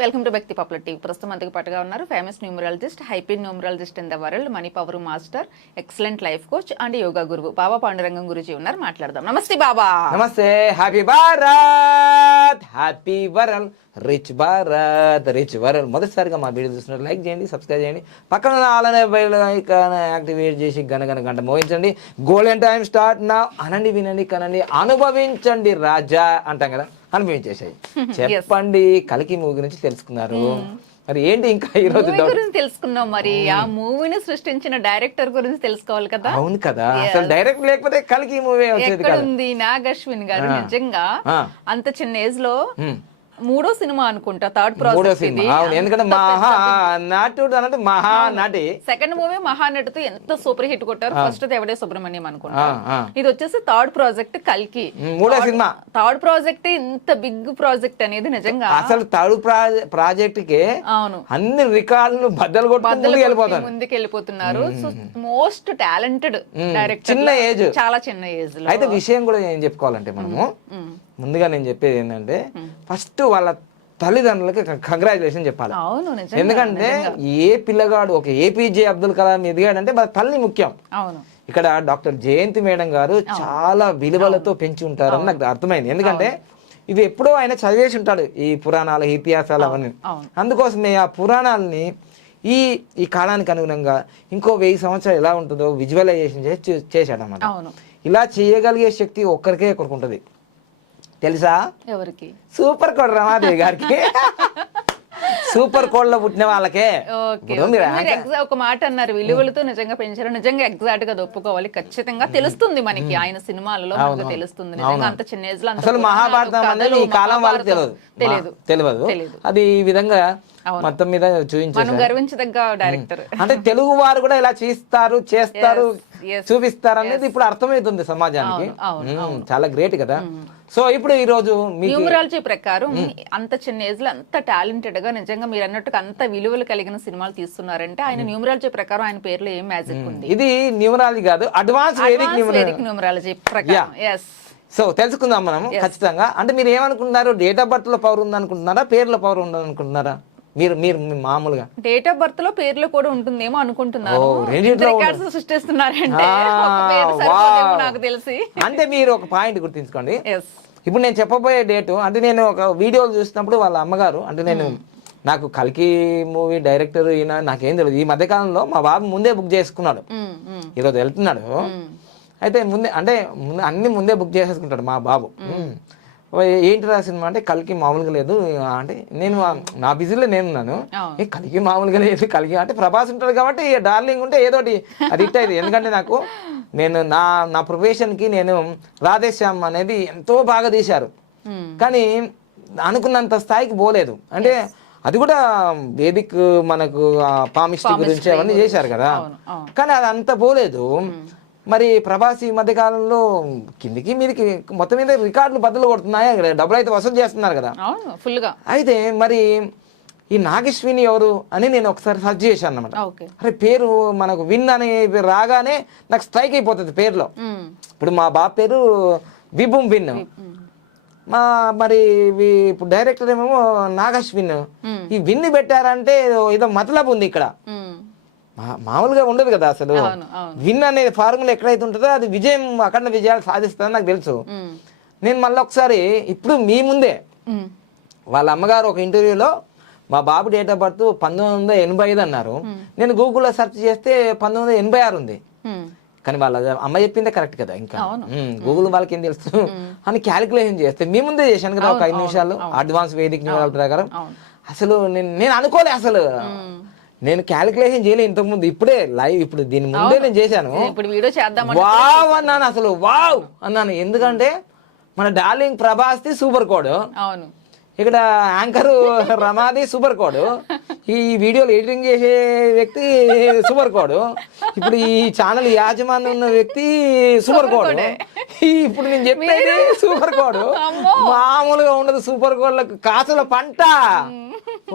Welcome to వ్యక్తి popular TV ప్రస్తుతం మనతో పాటుగా ఉన్నారు famous numerologist హైపీ numerologist in the world money power master excellent life coach and yoga గురువు బాబా పాండురంగం గురుజీ ఉన్నారు. మాట్లాడదాం. నమస్తే బాబా నమస్తే. Happy Bharat happy world rich Bharat rich world మొదటిసారిగా మా వీడియో చూస్తున్నారు లైక్ చేయండి సబ్స్క్రైబ్ చేయండి. పక్కన అలానే యాక్టివేట్ చేసి గనగన గంట మోగించండి గోల్డెన్ టైం స్టార్ట్ నా. అనండి వినండి కనండి అనుభవించండి రాజా అంటాం కదా. అనుభవించేసాయి చెప్పండి కలికి మూవీ గురించి తెలుసుకున్నారు. మరి ఏంటి ఇంకా ఈరోజు మూవీ గురించి తెలుసుకున్నాం మరి. ఆ మూవీని సృష్టించిన డైరెక్టర్ గురించి తెలుసుకోవాలి కదా. అవును కదా. అసలు డైరెక్ట్ లేకపోతే కలికి మూవీ వచ్చేది ఉంది నాగ్ అశ్విన్ గారు? నిజంగా ఆ. అంత చిన్న ఏజ్లో. మూడో సినిమా అనుకుంటా థర్డ్ మూడో ప్రాజెక్ట్ సినిమా అవును ఎందుకంటే మహా నటుడు అన్నట్టు మహా నటి. సెకండ్ మూవీ మహానటితో ఎంత సూపర్ హిట్ కొట్టారు ఫస్ట్ ఎవడే సుబ్రహ్మణ్యం అనుకుంటా. ఇది వచ్చేసి థర్డ్ ప్రాజెక్ట్ కల్కి. మూడో సినిమా. థర్డ్ ప్రాజెక్ట్ ఇంత బిగ్ ప్రాజెక్ట్ అనేది నిజంగా. అసలు థర్డ్ ప్రాజెక్ట్కి అవును. అన్ని రికార్డులు బద్దలు కొట్టి ముందుకు వెళ్ళిపోతున్నారు. సో మోస్ట్ టాలెంటెడ్ డైరెక్టర్ చిన్న ఏజ్ చాలా చిన్న ఏజ్ అయితే విషయం కూడా ఏం చెప్పుకోవాలంటే మనము. ముందుగా నేను చెప్పేది ఏంటంటే ఫస్ట్ వాళ్ళ తల్లిదండ్రులకి కంగ్రాచులేషన్ చెప్పాలి. ఎందుకంటే ఏ పిల్లగాడు ఒక ఏపీజే అబ్దుల్ కలాం ఎదిగాడంటే వాళ్ళ తల్లి ముఖ్యం. ఇక్కడ డాక్టర్ జయంతి మేడం గారు చాలా విలువలతో పెంచి ఉంటారని నాకు అర్థమైంది. ఎందుకంటే ఇది ఎప్పుడో ఆయన చదివేసి ఉంటాడు ఈ పురాణాలు ఇతిహాసాలు అవన్నీ. అవును. అందుకోసమే ఆ పురాణాలని ఈ ఈ కాలానికి అనుగుణంగా ఇంకో వెయ్యి సంవత్సరాలు ఎలా ఉంటుందో విజువలైజేషన్ చేసి చే- చేశాడన్నమాట. అవును. ఇలా చేయగలిగే శక్తి ఒక్కరికే ఒకరికి ఉంటుంది. తెలుసా? ఎవరికి? సూపర్ కోడ్ రమాదేవి గారికి. సూపర్ కోడ్లో పుట్టిన వాళ్ళకే. ఒక మాట అన్నారు. విలువలతో నిజంగా పెంచారు. నిజంగా ఎగ్జాక్ట్గా ఒప్పుకోవాలి. ఖచ్చితంగా తెలుస్తుంది మనకి. ఆయన సినిమాలలో మనకు తెలుస్తుంది. నిజంగా అంత చిన్న ఏజ్లో అసలు మహాభారతం అనేది ఈ కాలం వాళ్ళకి తెలియదు. తెలియదు. తెలియదు. అది ఈ విధంగా మొత్తం మీద చూపించారు గర్వించదగ్గ డైరెక్టర్. అంటే తెలుగు వారు కూడా ఇలా చేస్తారు చేస్తారు చూపిస్తారు అనేది ఇప్పుడు అర్థమవుతుంది సమాజానికి. చాలా గ్రేట్ కదా. సో ఇప్పుడు ఈ రోజు న్యూమరాలజీ ప్రకారం అంత చిన్న ఏజ్లో అంత టాలెంటెడ్గా నిజంగా మీరు అన్నట్టుగా అంత విలువలు కలిగిన సినిమాలు తీస్తున్నారంటే ఆయన న్యూమరాలజీ ప్రకారం ఆయన పేరులో ఏం మ్యాజిక్ ఉంది? ఇది న్యూమరాలజీ కాదు అడ్వాన్స్ వేదిక్ న్యూమరాలజీ ప్రకారం ఎస్ సో తెలుసుకుందాం మనం ఖచ్చితంగా. అంటే మీరు ఏమనుకుంటున్నారు? డేట్ ఆఫ్ బర్త్లో పవర్ ఉంది అనుకుంటున్నారా పేర్ల పవర్ ఉంది అనుకుంటున్నారా మీరు మీరు మామూలుగా. డేట్ ఆఫ్ బర్త్లో పేర్లు కూడా ఉంటుందేమో అనుకుంటున్నాను. రికార్డ్స్ సృష్టిస్తున్నారంటే నాకు తెలిసి. అంటే మీరు ఒక పాయింట్ గుర్తుంచుకోండి. ఇప్పుడు నేను చెప్పబోయే డేటు అంటే నేను ఒక వీడియోలు చూసినప్పుడు వాళ్ళ అమ్మగారు అంటే నేను నాకు కల్కి మూవీ డైరెక్టర్ ఈయన నాకేం తెలియదు ఈ మధ్యకాలంలో మా బాబు ముందే బుక్ చేసుకున్నాడు. ఈరోజు వెళ్తున్నాడు. అయితే ముందే అంటే ముందే అన్ని ముందే బుక్ చేసేసుకుంటాడు మా బాబు. ఉమ్. ఓ, ఏంటి రా సినిమా అంటే కలికి మామూలుగా లేదు. అంటే నేను నా బిజీలో నేనున్నాను. ఏ కలికి మామూలుగా లేదు. కలికి అంటే ప్రభాస్ ఉంటాడు కాబట్టి డార్లింగ్ ఉంటే ఏదోటి అది హిట్ అయింది ఎందుకంటే నాకు నేను నా నా ప్రొఫెషన్కి నేను రాధేశ్యామ్ అనేది ఎంతో బాగా తీశారు. కానీ అనుకున్నంత స్థాయికి పోలేదు. అంటే అది కూడా వేదిక్ మనకు పామిస్టి గురించి అవన్నీ చేశారు కదా. కానీ అది అంత పోలేదు. మరి ప్రభాస్ ఈ మధ్య కాలంలో కిందికి మీదికి మొత్తం మీద రికార్డులు బద్దలు కొడుతున్నాయి. అక్కడ డబ్బులు అయితే వసూలు చేస్తున్నారు కదా. అవును ఫుల్గా అయితే మరి ఈ నాగేశ్విని ఎవరు అని నేను ఒకసారి సెర్చ్ చేశాను అనమాట అరే పేరు మనకు విన్ అని రాగానే నాకు స్ట్రైక్ అయిపోతుంది పేరులో. ఇప్పుడు మా బాబు పేరు విభుం విన్. మా మరి ఇప్పుడు డైరెక్టర్ ఏమో నాగశ్విన్. ఈ విన్ పెట్టారంటే ఏదో- మతలబ్ ఉంది ఇక్కడ. మామూలుగా ఉండదు కదా అసలు విన్ అనే ఫార్ములా ఎక్కడైతే ఉంటుందో అది విజయం అఖండ విజయాలు సాధిస్తుందని నాకు తెలుసు. నేను మళ్ళీ ఒకసారి ఇప్పుడు మీ ముందే. వాళ్ళ అమ్మగారు ఒక ఇంటర్వ్యూలో మా బాబు డేట్ ఆఫ్ బర్త్ పంతొమ్మిది వందల ఎనభై ఐదు అన్నారు. నేను గూగుల్లో సెర్చ్ చేస్తే పంతొమ్మిది వందల ఎనభై ఆరు ఉంది. కానీ వాళ్ళ అమ్మ చెప్పిందే కరెక్ట్ కదా ఇంకా. గూగుల్ వాళ్ళకి ఏం తెలుసు అని క్యాలిక్యులేషన్ చేస్తే మీ ముందే చేశాను కదా ఒక ఐదు నిమిషాలు. అడ్వాన్స్ వేదిక ప్రకారం. అసలు నేను నేను అనుకోలే అసలు. నేను క్యాలిక్యులేషన్ చేయలే ఇంతకు ముందు ఇప్పుడే లైవ్ ఇప్పుడు దీని ముందే నేను చేశాను. ఇప్పుడు వీడియో చేద్దాం వావ్ అన్నాను అసలు. వావ్ అన్నాను. ఎందుకంటే మన డార్లింగ్ ప్రభాస్ది సూపర్ కోడ్ అవును. ఇక్కడ యాంకర్ రమాది సూపర్ కోడ్ ఈ వీడియోలు ఎడిటింగ్ చేసే వ్యక్తి సూపర్ కోడ్ ఇప్పుడు ఈ ఛానల్ యాజమాన్యం ఉన్న వ్యక్తి సూపర్ కోడ్ ఇప్పుడు నేను చెప్పేది సూపర్ కోడ్ మామూలుగా ఉండదు సూపర్ కోడ్లకు కాసుల పంట.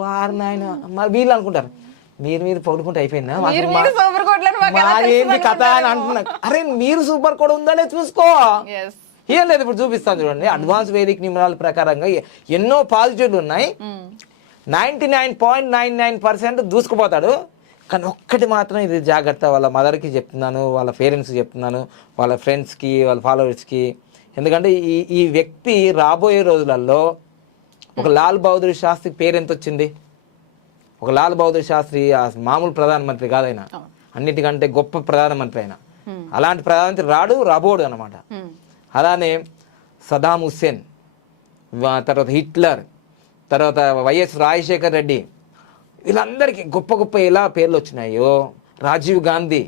వారు నాయన మరి వీళ్ళు అనుకుంటారు. మీరు మీరు పడుకుంటే అయిపోయిందా? కథ అని అంటున్నా. అరే మీరు సూపర్ కోడ్ ఉందనే చూసుకో. ఏం లేదు ఇప్పుడు చూపిస్తాను చూడండి. అడ్వాన్స్ వేదిక నిమిరాల ప్రకారంగా ఎన్నో పాజిటివ్లు ఉన్నాయి. Ninety nine point nine nine percent దూసుకుపోతాడు. కానీ ఒక్కటి మాత్రం ఇది జాగ్రత్త. వాళ్ళ మదర్కి చెప్తున్నాను వాళ్ళ పేరెంట్స్కి చెప్తున్నాను వాళ్ళ ఫ్రెండ్స్కి వాళ్ళ ఫాలోవర్స్కి ఎందుకంటే ఈ ఈ వ్యక్తి రాబోయే రోజులలో ఒక లాల్ బహదూర్ శాస్త్రి పేరు ఎంత వచ్చింది ఒక లాల్ బహదూర్ శాస్త్రి ఆ మామూలు ప్రధానమంత్రి కాదైనా. అన్నిటికంటే గొప్ప ప్రధానమంత్రి అయినా. అలాంటి ప్రధానమంత్రి రాడు రాబోడు అనమాట అలానే సదాం హుస్సేన్ తర్వాత హిట్లర్ తర్వాత వైఎస్ రాజశేఖర్ రెడ్డి వీళ్ళందరికీ గొప్ప గొప్ప ఎలా పేర్లు వచ్చినాయో రాజీవ్ గాంధీ.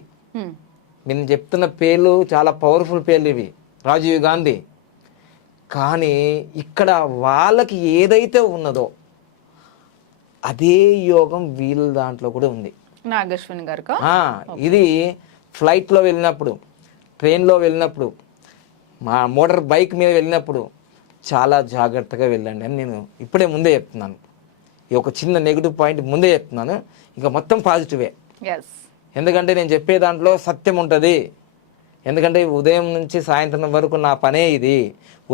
నేను చెప్తున్న పేర్లు చాలా పవర్ఫుల్ పేర్లు ఇవి. రాజీవ్ గాంధీ. కానీ ఇక్కడ వాళ్ళకి ఏదైతే ఉన్నదో అదే యోగం వీళ్ళ దాంట్లో కూడా ఉంది. నాగశ్విని గారు ఇది ఫ్లైట్లో వెళ్ళినప్పుడు ట్రైన్లో వెళ్ళినప్పుడు మా మోటార్ బైక్ మీద వెళ్ళినప్పుడు చాలా జాగ్రత్తగా వెళ్ళండి అని నేను ఇప్పుడే ముందే చెప్తున్నాను. ఈ ఒక చిన్న నెగిటివ్ పాయింట్ ముందే చెప్తున్నాను. ఇంకా మొత్తం పాజిటివే. ఎందుకంటే నేను చెప్పే దాంట్లో సత్యం ఉంటుంది. ఎందుకంటే ఉదయం నుంచి సాయంత్రం వరకు నా పనే ఇది.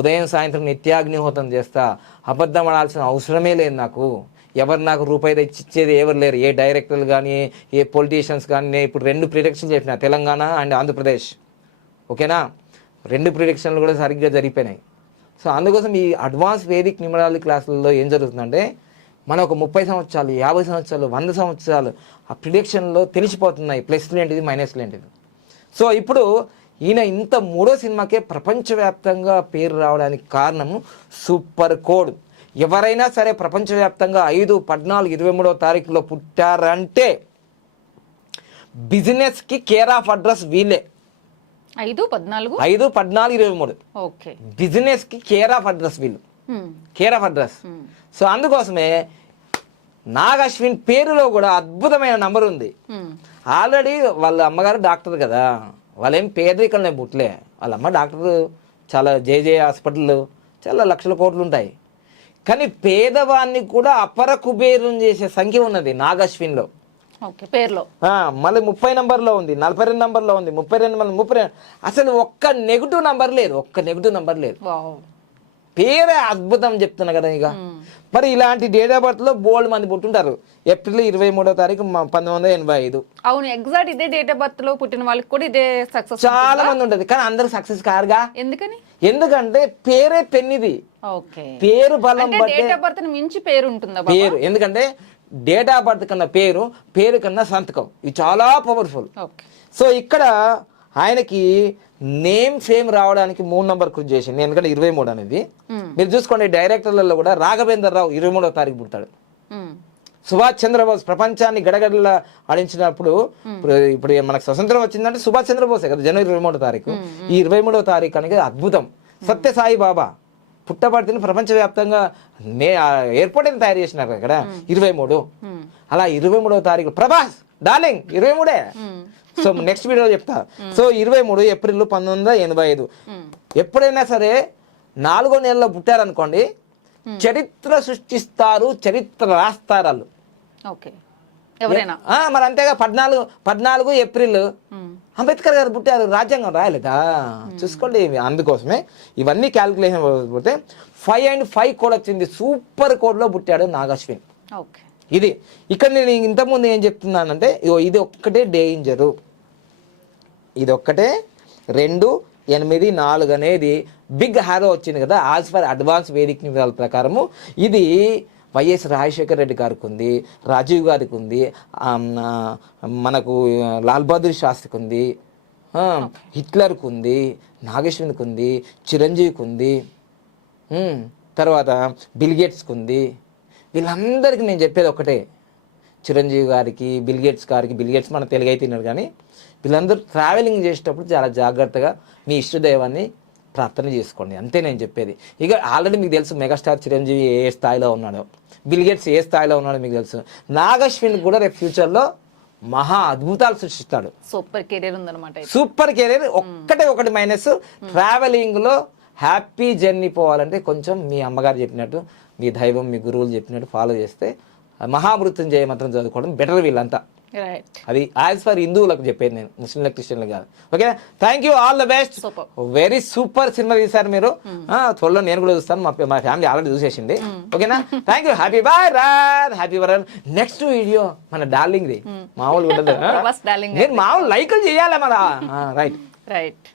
ఉదయం సాయంత్రం నిత్యాగ్నిహోతం చేస్తా. అబద్ధం ఆడాల్సిన అవసరమే లేదు నాకు. ఎవరు నాకు రూపాయి తెచ్చి ఇచ్చేది ఎవరు లేరు. ఏ డైరెక్టర్లు కానీ ఏ పొలిటీషియన్స్ కానీ నేను ఇప్పుడు రెండు ప్రిడిక్షన్ చెప్పిన. తెలంగాణ అండ్ ఆంధ్రప్రదేశ్. ఓకేనా? రెండు ప్రిడిక్షన్లు కూడా సరిగ్గా జరిగిపోయినాయి. సో అందుకోసం ఈ అడ్వాన్స్ వేదిక్ న్యూమరాలజీ క్లాసుల్లో ఏం జరుగుతుందంటే మన ఒక ముప్పై సంవత్సరాలు యాభై సంవత్సరాలు వంద సంవత్సరాలు ఆ ప్రిడిక్షన్లో తెలిసిపోతున్నాయి. ప్లస్లు ఏంటిది మైనస్లు ఏంటిది సో ఇప్పుడు ఈయన ఇంత మూడో సినిమాకే ప్రపంచవ్యాప్తంగా పేరు రావడానికి కారణము సూపర్ కోడ్ ఎవరైనా సరే ప్రపంచవ్యాప్తంగా ఐదు పద్నాలుగు ఇరవై మూడో తారీఖులో పుట్టారంటే బిజినెస్కి కేర్ ఆఫ్ అడ్రస్ వీళ్ళే. ఐదు పద్నాలుగు? ఐదు పద్నాలుగు ఇరవై మూడు. ఓకే. బిజినెస్కి కేర్ ఆఫ్ అడ్రస్ వీళ్ళు. Um, care of address so అందుకోసమే నాగ్ అశ్విన్ పేరులో కూడా అద్భుతమైన నంబర్ ఉంది. ఆల్రెడీ వాళ్ళ అమ్మగారు డాక్టర్ కదా. వాళ్ళేం పేదరికంలో పుట్టలే వాళ్ళ అమ్మ డాక్టర్ చాలా జే జే హాస్పిటల్ చాలా లక్షల కోట్లు ఉంటాయి. కానీ పేదవాన్ని కూడా అపర కుబేరం చేసే సంఖ్య ఉన్నది నాగ్ అశ్విన్లో ఓకే పేర్లో. మళ్ళీ ముప్పై నంబర్లో ఉంది నలభై రెండు నంబర్లో ఉంది ముప్పై రెండు మళ్ళీ ముప్పై అసలు ఒక్క నెగిటివ్ నంబర్ లేదు ఒక్క నెగిటివ్ నంబర్ లేదు. పేరే అద్భుతం చెప్తున్నా కదా ఇక. మరి ఇలాంటి డేట్ ఆఫ్ బర్త్లో బోల్డ్ మంది పుట్టుంటారు. ఏప్రిల్ ఇరవై మూడో తారీఖు పంతొమ్మిది వందల ఎనభై ఐదు. అవును ఎగ్జాక్ట్ ఇదే డేట్ ఆఫ్ బర్త్లో పుట్టిన వాళ్ళకి కూడా ఇదే సక్సెస్ చాలా మంది ఉంటది కానీ అందరు సక్సెస్ కారుగా. ఎందుకని? ఎందుకంటే పేరే పెన్నిది. పేరు బలం డేట్ ఆఫ్ బర్త్ మించి పేరు ఉంటుందా? పేరు ఎందుకంటే డేట్ ఆఫ్ బర్త్ కన్నా పేరు పేరు కన్నా సంతకం. ఇది చాలా పవర్ఫుల్ సో ఇక్కడ ఆయనకి నేమ్ ఫేమ్ రావడానికి మూడు నంబర్ కృషి చేసింది. ఎందుకంటే ఇరవై మూడు అనేది. మీరు చూసుకోండి డైరెక్టర్లలో కూడా రాఘవేంద్ర రావు ఇరవై మూడో తారీఖు పుడతాడు. సుభాష్ చంద్రబోస్ ప్రపంచాన్ని గడగడలా ఆడించినప్పుడు ఇప్పుడు మనకు స్వతంత్రం వచ్చిందంటే సుభాష్ చంద్రబోసే కదా జనవరి ఇరవై మూడో తారీఖు. ఈ ఇరవై మూడో తారీఖు అనేది అద్భుతం. సత్యసాయి బాబా పుట్టపర్తిని ప్రపంచవ్యాప్తంగా నే ఎయిర్పోర్ట్ అని తయారు చేసినారు ఇక్కడ. ఇరవై మూడు. అలా ఇరవై మూడో తారీఖు. ప్రభాస్ డార్లింగ్ ఇరవై మూడే. సో నెక్స్ట్ వీడియోలో చెప్తా. సో ఇరవై మూడు ఏప్రిల్ పంతొమ్మిది వందల ఎనభై ఐదు. ఎప్పుడైనా సరే నాలుగో నెలలో పుట్టారనుకోండి చరిత్ర సృష్టిస్తారు చరిత్ర రాస్తారు వాళ్ళు. ఓకే. ఎవరైనా? ఆ, మరి అంతేగా పద్నాలుగు పద్నాలుగు ఏప్రిల్. అంబేద్కర్ గారు పుట్టారు రాజ్యాంగం రాయలేదా? చూసుకోండి అందుకోసమే. ఇవన్నీ క్యాలిక్యులేషన్ పోతే ఫైవ్ అండ్ ఫైవ్ కోడ్ వచ్చింది సూపర్ కోడ్లో పుట్టాడు నాగశ్విన్. ఓకే. ఇది. ఇక్కడ నేను ఇంతకుముందు ఏం చెప్తున్నానంటే ఇది ఒక్కటే డేంజరు ఇది ఒక్కటే రెండు ఎనిమిది నాలుగు అనేది బిగ్ హారో వచ్చింది కదా ఆజ్ ఫర్ అడ్వాన్స్ వేదిక నివేదాల ప్రకారము. ఇది వైఎస్ రాజశేఖర రెడ్డి గారికి ఉంది రాజీవ్ గారికి ఉంది మనకు లాల్ బహదూర్ శాస్త్రికి ఉంది హిట్లర్కి ఉంది నాగేశ్వరికి ఉంది చిరంజీవికి ఉంది తర్వాత బిల్గేట్స్కి ఉంది. వీళ్ళందరికీ నేను చెప్పేది ఒకటే. చిరంజీవి గారికి బిల్గేట్స్ గారికి బిల్గేట్స్ మన తెలుగు అయితే తిన్నారు కానీ వీళ్ళందరూ ట్రావెలింగ్ చేసేటప్పుడు చాలా జాగ్రత్తగా మీ ఇష్టదైవాన్ని ప్రార్థన చేసుకోండి. అంతే నేను చెప్పేది. ఇక ఆల్రెడీ మీకు తెలుసు మెగాస్టార్ చిరంజీవి ఏ స్థాయిలో ఉన్నాడో. బిల్గేట్స్ ఏ స్థాయిలో ఉన్నాడో మీకు తెలుసు. నాగశ్విన్ కూడా రేపు ఫ్యూచర్లో మహా అద్భుతాలు సృష్టిస్తాడు. సూపర్ కెరీర్ ఉందన్నమాట. సూపర్ కెరీర్ ఒక్కటే ఒకటి మైనస్ ట్రావెలింగ్లో హ్యాపీ జర్నీ పోవాలంటే కొంచెం మీ అమ్మగారు చెప్పినట్టు మీ దైవం మీ గురువులు చెప్పినట్టు ఫాలో చేస్తే మహామృత్యుంజయ మంత్రం చదువుకోవడం బెటర్ వీళ్ళంతా. అది యాజ్ ఫర్ హిందువులకు చెప్పేది నేను ముస్లింలకు క్రిస్టియన్లకు కాదు. Okay thank you all the best. Very super cinema తీశారు మీరు. ఆ, త్వరలో నేను కూడా చూస్తాను. మా మా ఫ్యామిలీ ఆల్రెడీ చూసేసింది. ఓకేనా? థ్యాంక్ యూ హ్యాపీ బాయ్ రాద్ హ్యాపీ వరల్ నెక్స్ట్ వీడియో మన డార్లింగ్ ది. మామూలుగా ఉండదు. నేను మామూలు లైకులు చేయాలి మన రైట్ రైట్